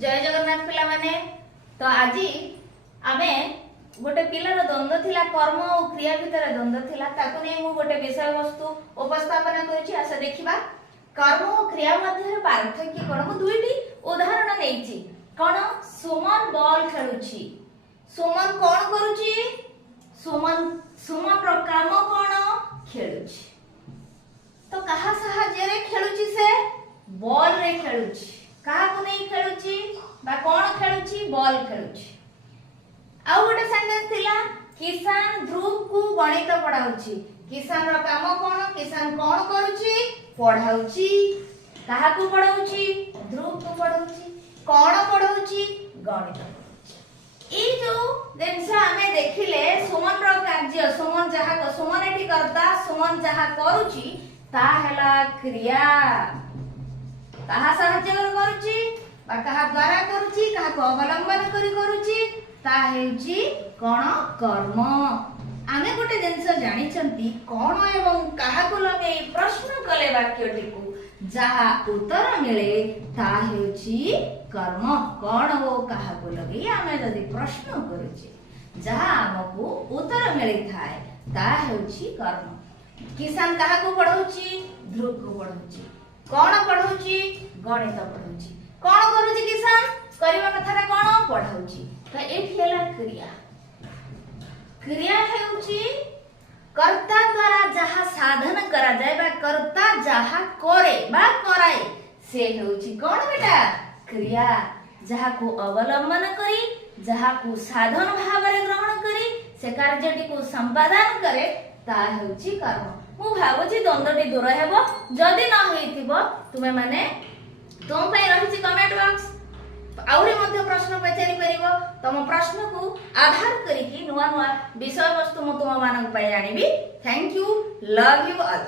जय जगन्नाथ पिला माने। तो आज आमे गोटे पिलार द्वंद्व थिला कर्म और क्रिया भितर द्वंद्व थिला ताको नै मु गोटे विषय वस्तु उपस्थापन करछि। आसे देखिबा कर्म और क्रिया मध्य पार्थक्य कोन। मु दुईटी उदाहरण नेछि। कोन सुमन बॉल खेलुछि। सुमन कोन करूछि? सुमन रो काम कोन खेलुछि। तो कहा साहाय्य रे खेलुछि? से बॉल रे खेलुछि। कहा को नै खेलुछि बा कोन खेलुछि? बॉल खेलुछि। आउ गोटे सेंटेंस थिला किसान ध्रुव को गणित पढ़ाउछि। किसान रो काम कोन? किसान कोन करूछि? पढ़ाउछि। कहा को पढ़ाउछि? ध्रुव को पढ़ाउछि। कोन पढ़ाउछि? गणित पढ़ाउछि। ई जो जिनस हमें देखिले सुमन रो कार्य सुमन एठी करता सुमन जहा करूछि ता हैला क्रिया। कहा साहाय्य करूछि बा कहा द्वारा करूछि कहा को अवलंबन करूछि ता हेउछि कोन? कर्म। आमे गोटे जिनस जानिचंती कोन एवं कहा को लगे प्रश्न कले वाक्यटी को जहा उत्तर मिले ता हेउछि कर्म। कोन हो कहा को लगे आमे जदी प्रश्न करूछि जहा हमकु उत्तर मिले थाए ता हेउछि कर्म। किसान कहा को पढ़ाउछि? ध्रुव को पढ़ाउछि। कोन पढ़ाउछि? गणित पढ़ाउछि। कोन करूछि? किसान करिवा कथाटा कोन? पढ़ाउछि। तो एठी हैला क्रिया। क्रिया हेउछि कर्ता द्वारा जहा साधन करा जाय बा कर्ता जहा करे बा कराए से हेउछि कोन बेटा? क्रिया। जहा को अवलंबन करी जहा को साधन भावरे ग्रहण करी से कार्यटी को संपादन करे ता हेउछि कर्म। मु भाबुछि द्वंद्वटी दूर हेबो। जदि न होइथिबो तुमे माने तुम पई रहिछि कमेंट बॉक्स आउरी मध्य प्रश्न पचारि परिबो। तम प्रश्न को आधार करिकि नुवा नुवा विषय वस्तु मु तुम मानक पई आनिबी। Thank you. Love you all.